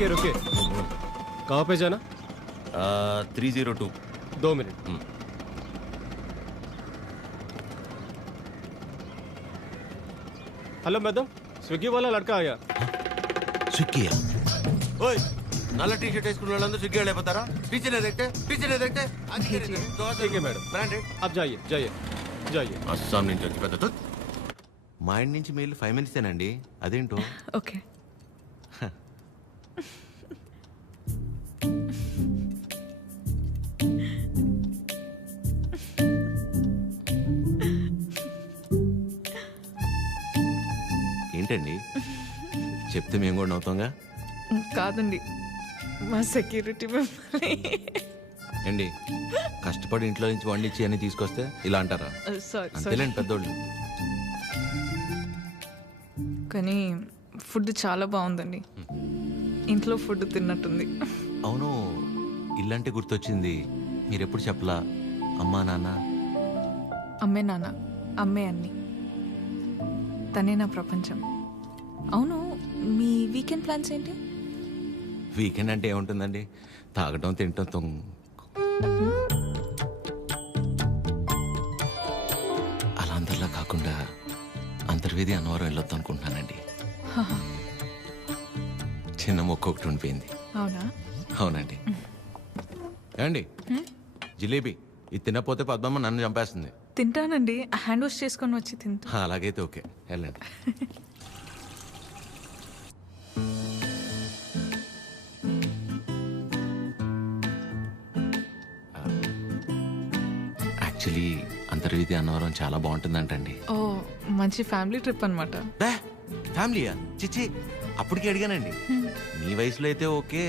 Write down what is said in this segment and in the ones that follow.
रुके रुके कहाँ पे जाना? 302. 2 मिनट. हेलो मैडम, स्विगी वाला लड़का आया. स्विगी ओए नल्ला टी शर्ट వేసుకున్న వాళ్ళందరూ స్విగ్గీ వెళ్ళిపోతారా? पीछे नहीं देखते ठीक है मैडम, ब्रांडेड. आप जाइए जाइए जाइए. అస్సాం నుంచి వచ్చి పెద్ద మా ఇంటి నుంచి మీరు 5 minutes ఏనండి. అదేంటో. ఓకే. ఏంటండి చెప్తే మేము కూడా నవ్వుతాంగా. కాదండి, మా సెక్యూరిటీ మెంబర్. ఏండి కష్టపడి ఇంట్లో నుంచి వండించి అని తీసుకొస్తే ఇలా అంటారా? అంతేలేండి పెద్దోళ్ళు. కానీ ఫుడ్ చాలా బాగుందండి. ఇంట్లో ఫుడ్ తిన్నట్టుంది. అవును, ఇల్లంటే గుర్తొచ్చింది. మీరెప్పుడు చెప్పలా అమ్మా నాన్న? అమ్మే నాన్న, అమ్మే అన్ని. తనే నా ప్రపంచం. అవును, మీ వీకెండ్ ప్లాన్స్ ఏంటి? వీకెండ్ అంటే ఏముంటుందండి, తాగటం తినటం అలా అందరిలా కాకుండా అంతర్వేది అన్నవరం వెళ్ళొద్దాం అనుకుంటున్నానండి. చిన్న మొక్క ఒకటి ఉండిపోయింది. అవునా? అవునండి. ఏమండి జిలేబీ ఇది తినకపోతే పద్మమ్మ నన్ను చంపేస్తుంది. తింటానండి, హ్యాండ్ వాష్ చేసుకొని వచ్చి తింటా. అలాగైతే ఓకే, వెళ్ళండి. యాక్చువల్లీ అంతర్వేది అన్నవరం చాలా బాగుంటుందంటండి. ఓ, మంచి ఫ్యామిలీ ట్రిప్ అనమాట. ఫ్యామిలీయా? చిచ్చి, అప్పటికి అడిగానండి. మీ వయసులో అయితే ఓకే,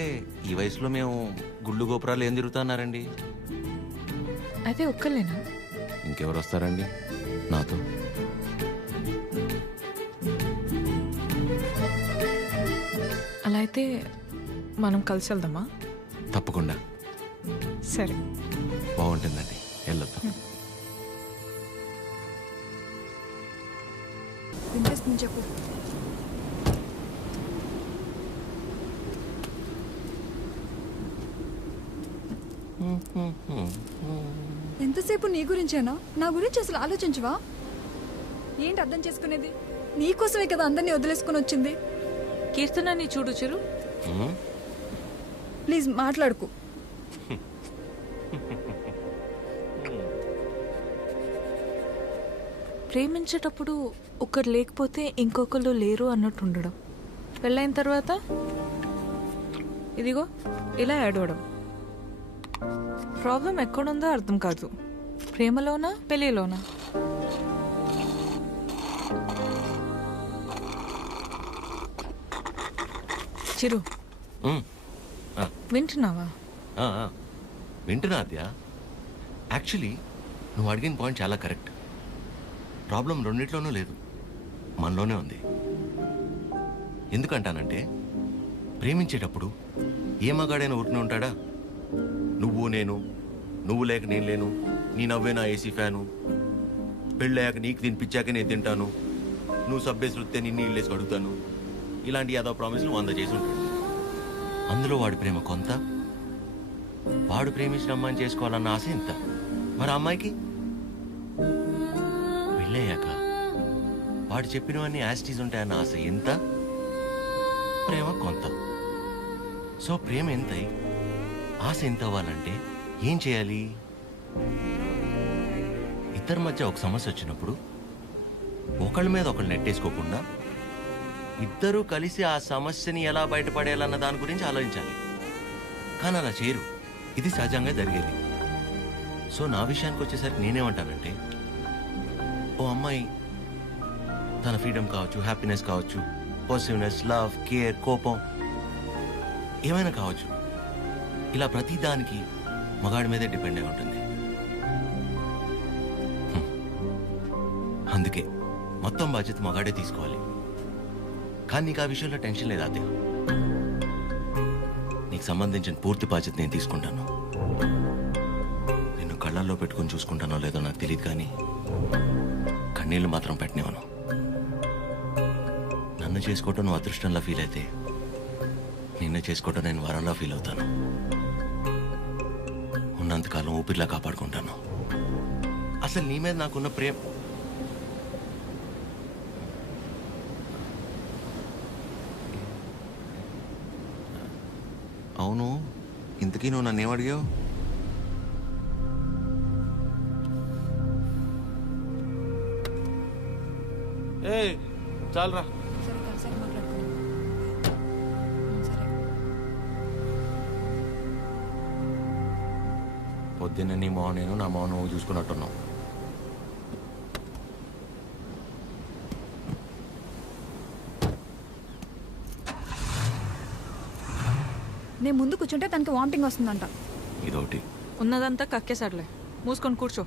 ఈ వయసులో మేము గుళ్ళు గోపురాలు ఏం తిరుగుతున్నారండి. అయితే ఒక్కలేనా? ఇంకెవరు వస్తారండి నాతో? అలా అయితే మనం కలిసి వెళ్దామా? తప్పకుండా. సరే, బాగుంటుందండి, వెళ్ళొద్దాం. వినిపిస్తుంది, చెప్పు. ఎంతసేపు నీ గురించేనా? నా గురించి అసలు ఆలోచించవా? ఏంటి అర్థం చేసుకునేది? నీకోసమే కదా అందరినీ వదిలేసుకుని వచ్చింది. కీర్తనని చూడు చిరు. ప్లీజ్ మాట్లాడుకు. ప్రేమించేటప్పుడు ఒకరు లేకపోతే ఇంకొకరు లేరు అన్నట్టు ఉండడం, పెళ్ళైన తర్వాత ఇదిగో ఇలా ఏడవడం. ప్రాబ్లం ఎక్కడుందో అర్థం కాదు. ప్రేమలోనా పెళ్ళిలోనా? చిరు, వింటున్నావా? వింటున్నా అద్యా. యాక్చువల్లీ నువ్వు అడిగిన పాయింట్ చాలా కరెక్ట్. ప్రాబ్లం రెండిట్లోనూ లేదు, మనలోనే ఉంది. ఎందుకంటానంటే ప్రేమించేటప్పుడు ఏ మగాడైనా ఊరినే ఉంటాడా? నువ్వు నేను, నువ్వు లేక నేను లేను, నీ నవ్వే నా ఏసీ ఫ్యాను, పెళ్ళయ్యాక నీకు తినిపించాక నేను తింటాను, నువ్వు సబ్బేసి వృత్తే నిన్ను ఇల్లేసి అడుగుతాను, ఇలాంటి యాదవ ప్రామిస్లు 100 చేసి ఉంటాడు. అందులో వాడి ప్రేమ కొంత, వాడు ప్రేమించిన అమ్మాయిని చేసుకోవాలన్న ఆశ ఇంత. మరి అమ్మాయికి పెళ్ళయ్యాక వాడు చెప్పినవన్నీ యాస్టీస్ ఉంటాయన్న ఆశ ఎంత, ప్రేమ కొంత. సో ప్రేమ ఎంతై ఆశ ఎంత అవ్వాలంటే ఏం చేయాలి? ఇద్దరి మధ్య ఒక సమస్య వచ్చినప్పుడు ఒకళ్ళ మీద ఒకళ్ళు నెట్టేసుకోకుండా ఇద్దరూ కలిసి ఆ సమస్యని ఎలా బయటపడేయాలన్న దాని గురించి ఆలోచించాలి. కానీ అలా చేయరు, ఇది సహజంగా జరిగేది. సో నా విషయానికి వచ్చేసరికి నేనేమంటానంటే, ఓ అమ్మాయి తన ఫ్రీడమ్ కావచ్చు, హ్యాపీనెస్ కావచ్చు, పాజిటివ్నెస్, లవ్, కేర్, కోపం ఏమైనా కావచ్చు, ఇలా ప్రతి దానికి మగాడి మీదే డిపెండ్ అయి ఉంటుంది. అందుకే మొత్తం బాధ్యత మగాడే తీసుకోవాలి. కానీ నీకు ఆ విషయంలో టెన్షన్ లేదా అదే? నీకు సంబంధించిన పూర్తి బాధ్యత నేను తీసుకుంటాను. నిన్ను కళ్ళల్లో పెట్టుకుని చూసుకుంటానో లేదో నాకు తెలియదు, కానీ కన్నీళ్లు మాత్రం పెట్టనివ్వను. నన్ను చేసుకోవటం నువ్వు అదృష్టంలా ఫీల్ అయితే నిన్నే చేసుకోవటం నేను వరంలా ఫీల్ అవుతాను. ఉన్నంతకాలం ఊపిరిలా కాపాడుకుంటాను. అసలు నీ మీద నాకున్న ప్రేమ అవును. ఇంతకీ నువ్వు నన్ను ఏమడిగావు? ఏ చాలరా. సరే కలిసాక మాట్లాడుకుందాం. సరే. పొద్దున్న నీ మొహం నేను, నా మొహం నువ్వు చూసుకున్నట్టున్నావు. నేను ముందు కూర్చుంటే తనకి వామిటింగ్ వస్తుందంట. ఇదొకటి. ఉన్నదంతా కక్కేసాడులే, మూసుకొని కూర్చో.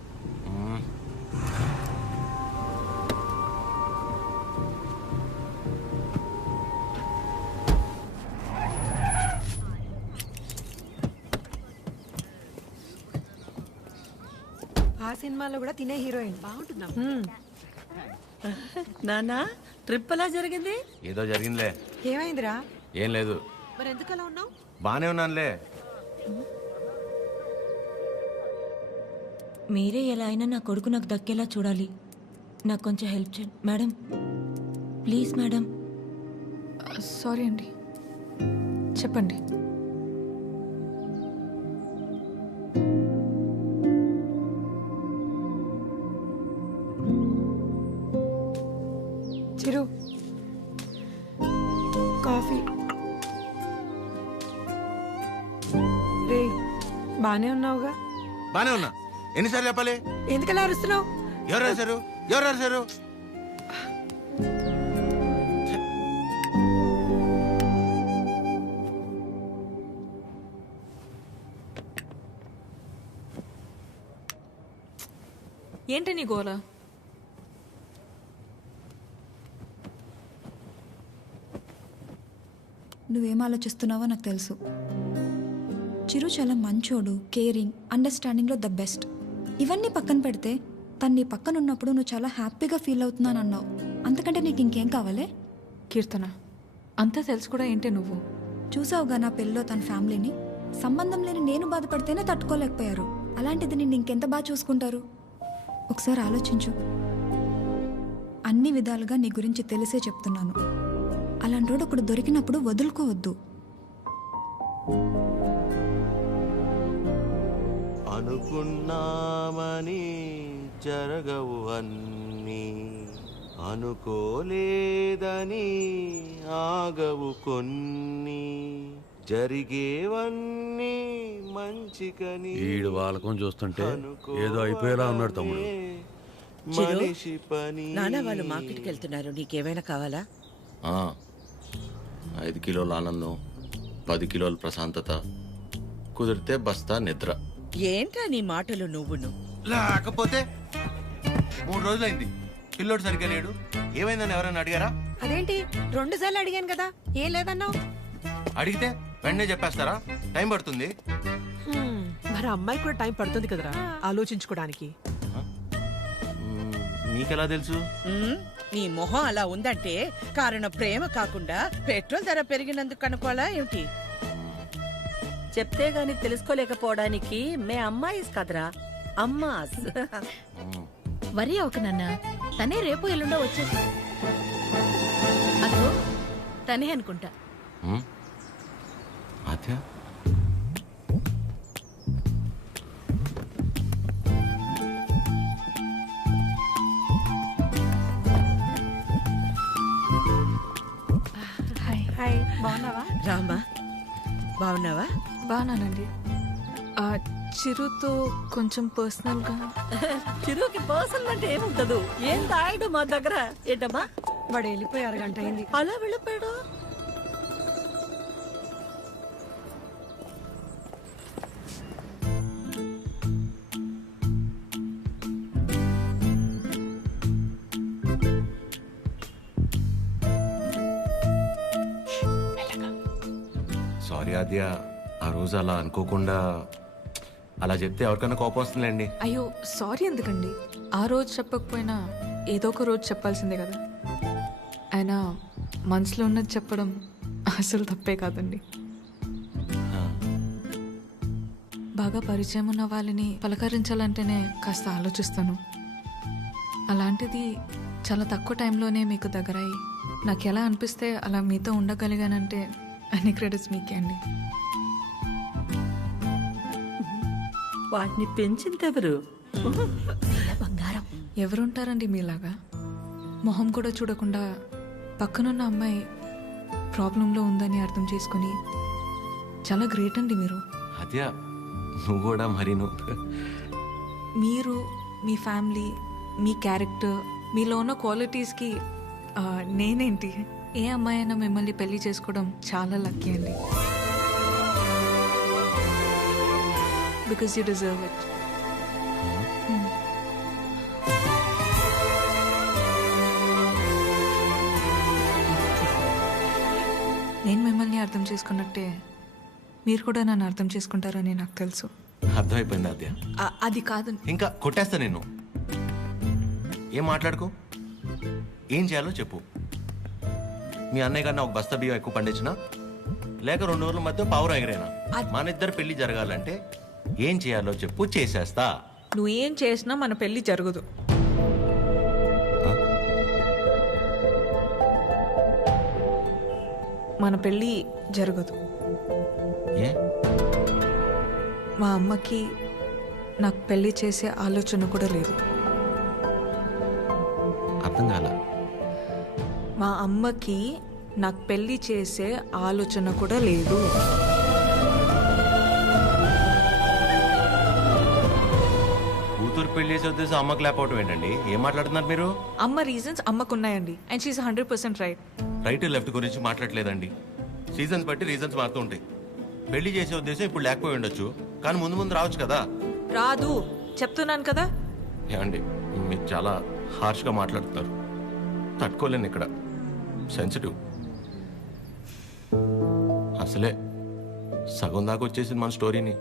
ఆ సినిమాలో కూడా తినే హీరోయిన్ బాగుంటుందా? నానా ట్రిప్ ఎలా జరిగింది? ఏదో జరిగిందిలే. ఏమైందిరా? ఏం లేదు. మరి ఎందుకలా ఉన్నావు? బానే ఉన్నానులే. మీరే ఎలా అయినా నా కొడుకు నాకు దక్కేలా చూడాలి. నాకు కొంచెం హెల్ప్ చేయండి మేడం, ప్లీజ్ మేడం. సారీ అండి, చెప్పండి. చిరు కాఫీ. రే బానే ఉన్నావుగా? బానే ఉన్నా. ఎన్నిసార్లు చెప్పాలి? ఎందుకలా అరుస్తున్నావు? ఎవరు రాశారు? ఎవరు రాశారు? ఏంటి నీ గోలా? నువ్వేం ఆలోచిస్తున్నావో నాకు తెలుసు. చిరు చాలా మంచోడు, కేరింగ్, అండర్స్టాండింగ్లో ద బెస్ట్. ఇవన్నీ పక్కన పెడితే తను నీ పక్కన ఉన్నప్పుడు నువ్వు చాలా హ్యాపీగా ఫీల్ అవుతున్నాను అన్నావు. అంతకంటే నీకు ఇంకేం కావాలే? కీర్తన, అంతా తెలుసు కూడా ఏంటి నువ్వు? చూసావుగా నా పెళ్ళిలో తన ఫ్యామిలీని. సంబంధం లేని నేను బాధపడితేనే తట్టుకోలేకపోయారు. అలాంటిది నిన్ను ఇంకెంత బాగా చూసుకుంటారు? ఒకసారి ఆలోచించు. అన్ని విధాలుగా నీ గురించి తెలిసే చెప్తున్నాను. అలాంటోడు ఒకడు దొరికినప్పుడు వదులుకోవద్దు. అనుకున్నామని జరగవు అన్నీ, అనుకోలేదని ఆగవు కొన్ని, జరిగేవన్నీ మంచికని. ఈడు వాళ్ళకం చూస్తుంటే ఏదో అయిపోయేలా ఉన్నాడు తమ్ముడు. మనిషి పని. నానా వాళ్ళు మార్కెట్కి వెళ్తున్నారు, నీకేమైనా కావాలా? 5 కిలోల ఆనందం, 10 కిలోల ప్రశాంతత, కుదిరితే బస్తా నిద్ర. ఏంటా నీ మాటలు నువ్వును? లేకపోతే 3 రోజులైంది, పిల్లోడు సరిగ్గా లేడు. ఏమైందని ఎవరైనా అడిగారా? అదేంటి 2 సార్లు అడిగాను కదా, ఏం లేదన్నావు? అడిగితే వెంటనే చెప్పేస్తారా? టైం పడుతుంది. మరి అమ్మాయి కూడా టైం పడుతుంది కదరా ఆలోచించుకోవడానికి. మీకెలా తెలుసు? నీ మొహం అలా ఉందంటే కారణం ప్రేమ కాకుండా పెట్రోల్ ధర పెరిగినందుకు అనుకోవాలా ఏమిటి? చెప్తే గాని తెలుసుకోలేకపోవడానికి మే అమ్మాయిస్ కదరా, అమ్మాస్. వరి ఒక నాన్న, తనే రేపు ఎల్లుండో వచ్చేసి. అదో తనే అనుకుంటా. ఆద్య, హాయ్, బాగున్నావా? రామా, బాగున్నావా? బాగానండి. చిరుతో కొంచెం పర్సనల్గా. చిరుకి పర్సనల్ అంటే ఏముంటదు, ఏం తాగడు మా దగ్గర. ఏంటమ్మా వాడు వెళ్ళిపోయి 1 గంట అయింది. అలా వెళ్ళిపోయాడు? సారీ ఆద్య, ఆ రోజు అలా అనుకోకుండా అలా చెప్తే ఎవరికైనా కోపం వస్తుందిలేండి. అయ్యో సారీ ఎందుకండి, ఆ రోజు చెప్పకపోయినా ఏదో ఒక రోజు చెప్పాల్సిందే కదా. అయినా మనసులో ఉన్నది చెప్పడం అసలు తప్పే కాదండి. బాగా పరిచయం ఉన్న వాళ్ళని పలకరించాలంటేనే కాస్త ఆలోచిస్తాను. అలాంటిది చాలా తక్కువ టైంలోనే మీకు దగ్గరయ్యి నాకు ఎలా అనిపిస్తే అలా మీతో ఉండగలిగానంటే అన్ని క్రెడిట్స్ మీకే అండి. వాటిని పెంచిందెవరు? బంగారం. ఎవరుంటారండి మీలాగా? మొహం కూడా చూడకుండా పక్కనున్న అమ్మాయి ప్రాబ్లంలో ఉందని అర్థం చేసుకుని చాలా గ్రేట్ అండి మీరు. అదే నువ్వు కూడా మరి మీరు మీ ఫ్యామిలీ, మీ క్యారెక్టర్, మీలో ఉన్న క్వాలిటీస్కి నేనేంటి, ఏ అమ్మాయి అయినా మిమ్మల్ని పెళ్లి చేసుకోవడం చాలా లక్కీ అండి. Because you deserve it. నేను మిమ్మల్ని అర్థం చేసుకున్నట్టే మీరు కూడా నన్ను అర్థం చేసుకుంటారని నాకు తెలుసు. అర్థమైపోయింది అదే. అది కాదు, ఇంకా కొట్టేస్తా నేను. ఏం మాట్లాడుకో, ఏం చేయాలో చెప్పు. మీ అన్నయ్య కన్నా ఒక బస్తా బియ్యం ఎక్కువ పండించినా లేక 2 రోజుల మధ్య పావురం ఎగిరేనా, మన ఇద్దరు పెళ్లి జరగాలంటే ఏం చేయాలో చెప్పు, చేసేస్తా. నువ్వేం చేసినా మన పెళ్లి జరగదు. మన పెళ్ళి జరగదు. ఏ? మా అమ్మకి నాకు పెళ్లి చేసే ఆలోచన కూడా లేదు. అర్థం కాల. మా అమ్మకి నాకు పెళ్లి చేసే ఆలోచన కూడా లేదు. కూతురు పెళ్లి చేసే ఉద్దేశం అమ్మకి లేకపోవటం ఏంటండి? ఏం మాట్లాడుతున్నారు మీరు? అమ్మ రీజన్స్ అమ్మకున్నాయండి, and she is 100% right. Right left గురించి మాట్లాడలేదండి. సీజన్స్ బట్టి రీజన్స్ మారుతూ ఉంటాయి. పెళ్లి చేసే ఉద్దేశం ఇప్పుడు లేకపోయి ఉండొచ్చు, కానీ ముందు ముందు రావచ్చు కదా. రాదు, చెప్తున్నాను కదా. ఏమండి, మీరు చాలా హార్ష్గా మాట్లాడుతున్నారు. తట్టుకోలేను ఇక్కడ, సెన్సిటివ్. అసలే సగం దాకా వచ్చేసింది మన స్టోరీని,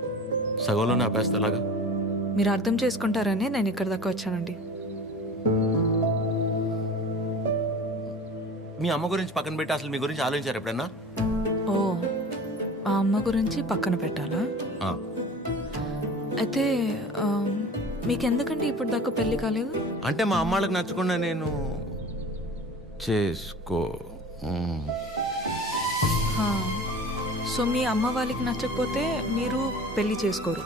సగంలోనే ఆపేస్తేలాగా. మీరు అర్థం చేసుకుంటారని నేను ఇక్కడ దాకా వచ్చానండి. మీ అమ్మ గురించి పక్కన పెట్టి అసలు మీ గురించి ఆలోచించారు ఎప్పుడన్నా? ఓ, ఆ అమ్మ గురించి పక్కన పెట్టాలా? ఆ. అయితే మీకెందుకండి ఇప్పుడు దాకా పెళ్లి కాలేదు? అంటే మా అమ్మాళ్ళకి నచ్చకుండా నేను చేసుకో. సో మీ అమ్మ వాళ్ళకి నచ్చకపోతే మీరు పెళ్లి చేసుకోరు.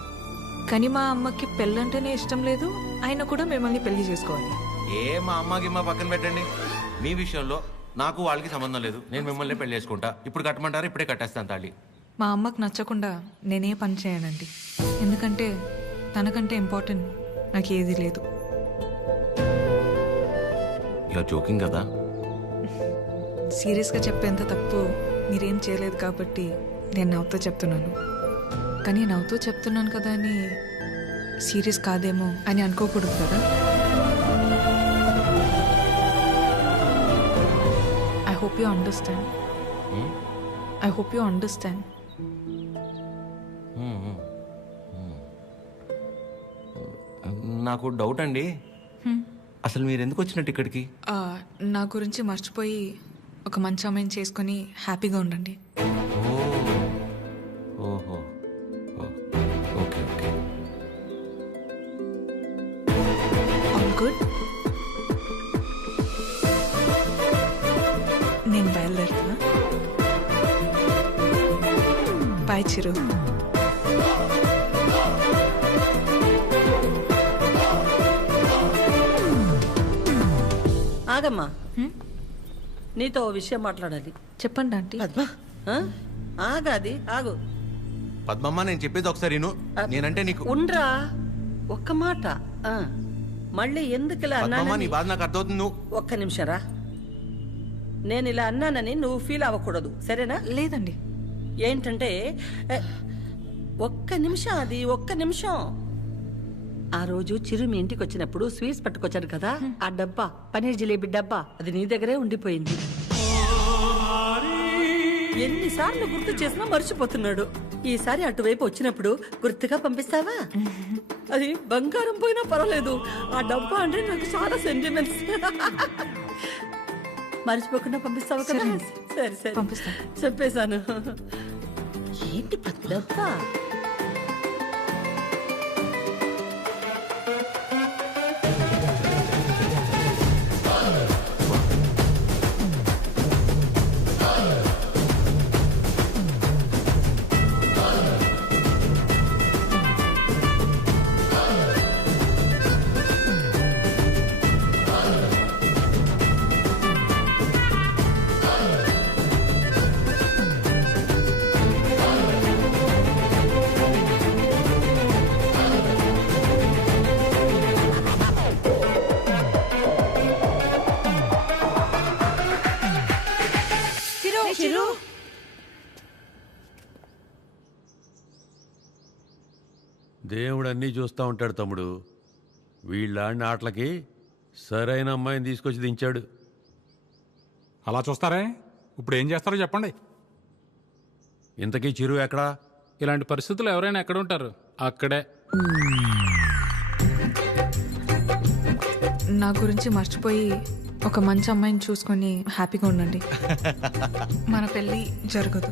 కానీ మా అమ్మకి పెళ్ళంటేనే ఇష్టం లేదు, ఆయన కూడా మిమ్మల్ని పెళ్లి చేసుకోవాలి. మా అమ్మకి మా పక్కన పెట్టండి. మీ విషయంలో నాకు వాళ్ళకి సంబంధం లేదు. నేను మిమ్మల్ని పెళ్లి చేసుకుంటా. ఇప్పుడు కట్టమంటారా? ఇప్పుడే కట్టేస్తాను తాళి. మా అమ్మకి నచ్చకుండా నేనే పని చేయనండి, ఎందుకంటే తనకంటే ఇంపార్టెంట్ నాకు ఏది లేదు. ఇలా జోకింగ్ కదా. సీరియస్గా చెప్పేంత తప్పు మీరేం చేయలేదు కాబట్టి నేను నవ్వుతూ చెప్తున్నాను. కానీ నవ్వుతూ చెప్తున్నాను కదా అని సీరియస్ కాదేమో అని అనుకోకూడదు కదా. I hope you understand. I hope you understand. నాకు డౌట్ అండి, అసలు మీరు ఎందుకు వచ్చినట్టు ఇక్కడికి? నా గురించి మర్చిపోయి ఒక మంచి అమ్మాయిని చేసుకొని హ్యాపీగా ఉండండి. ఓహో, ఓకే ఓకే. All good. నేను బయలుదేరుతున్నా. బాయ్ చిరు. ఆగమ్మా, నీతో ఓ విషయం మాట్లాడాలి. చెప్పండి ఆంటీ. పద్మ, ఆగాది, ఆగు. పద్మమ్మ, నేను చెప్పేది ఒకసారి విను. నేనంటే నీకు ఉండ్రా, ఒక్క మాట. మళ్ళీ ఎందుకు ఇలా పద్మమ్మ, నీ అన్నానని బాధ నాకు అర్థమవుతుంది. నువ్వు ఒక్క నిమిషం రా. నేను ఇలా అన్నానని నువ్వు ఫీల్ అవ్వకూడదు, సరేనా? లేదండి. ఏంటంటే ఒక్క నిమిషం, అది ఒక్క నిమిషం. ఆ రోజు చిరు మీ ఇంటికి వచ్చినప్పుడు స్వీట్స్ పట్టుకొచ్చాడు కదా, ఆ డబ్బా, పనీర్ జిలేబీ డబ్బా, అది నీ దగ్గరే ఉండిపోయింది. ఎన్నిసార్లు గుర్తు చేసినా మర్చిపోతున్నాడు. ఈసారి అటువైపు వచ్చినప్పుడు గుర్తుగా పంపిస్తావా? అది బంగారం పోయినా పర్వాలేదు, ఆ డబ్బా అంటే నాకు చాలా సెంటిమెంట్స్. మర్చిపోకుండా పంపిస్తావా కదా? సరే సరే, పంపిస్తాను. చెప్పేశాను. ఏంటి డబ్బా? దేవుడు అన్నీ చూస్తూ ఉంటాడు తమ్ముడు. వీళ్ళాడిన ఆటలకి సరైన అమ్మాయిని తీసుకొచ్చి దించాడు. అలా చూస్తారే, ఇప్పుడు ఏం చేస్తారో చెప్పండి. ఇంతకీ చిరు ఎక్కడా? ఇలాంటి పరిస్థితులు ఎవరైనా ఎక్కడ ఉంటారు? అక్కడే. నా గురించి మర్చిపోయి ఒక మంచి అమ్మాయిని చూసుకొని హ్యాపీగా ఉండండి. మన పెళ్ళి జరగదు.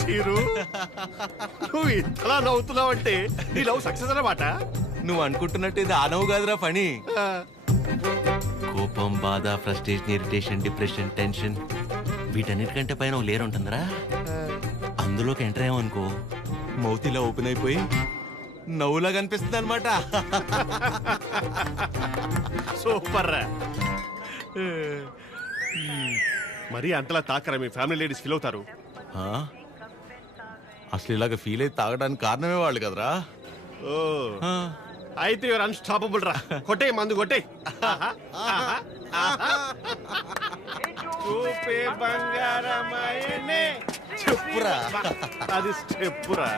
చీరు, నువ్వు ఇంతలా నవ్వుతున్నావంటే నీ లవ్ సక్సెస్ అన్నమాట. నువ్వు అనుకుంటున్నట్టు ఇది ఆ నవ్వు కాదురా పని. కోపం, బాధ, ఫ్రస్ట్రేషన్, ఇరిటేషన్, డిప్రెషన్, టెన్షన్ వీటన్నిటికంటే పైన ఓ లేరు ఉంటుందిరా. అందులోకి ఎంటర్ అయ్యామనుకో మౌతిలా ఓపెన్ అయిపోయి నవ్వులా కనిపిస్తుంది అనమాట. సూపర్ రా. మరి అంతలా తాకరా, మీ ఫ్యామిలీ లేడీస్ ఫీల్ అవుతారు. అసలు ఇలాగ ఫీల్ అయితే తాగడానికి కారణమే వాళ్ళు కదరా. ఓ అయితే యువర్ అన్స్టాపబుల్ రా. కొట్టే మందు కొట్టే. చూపే బంగారమాయనే. చెప్పురా. అది స్టెప్పురా.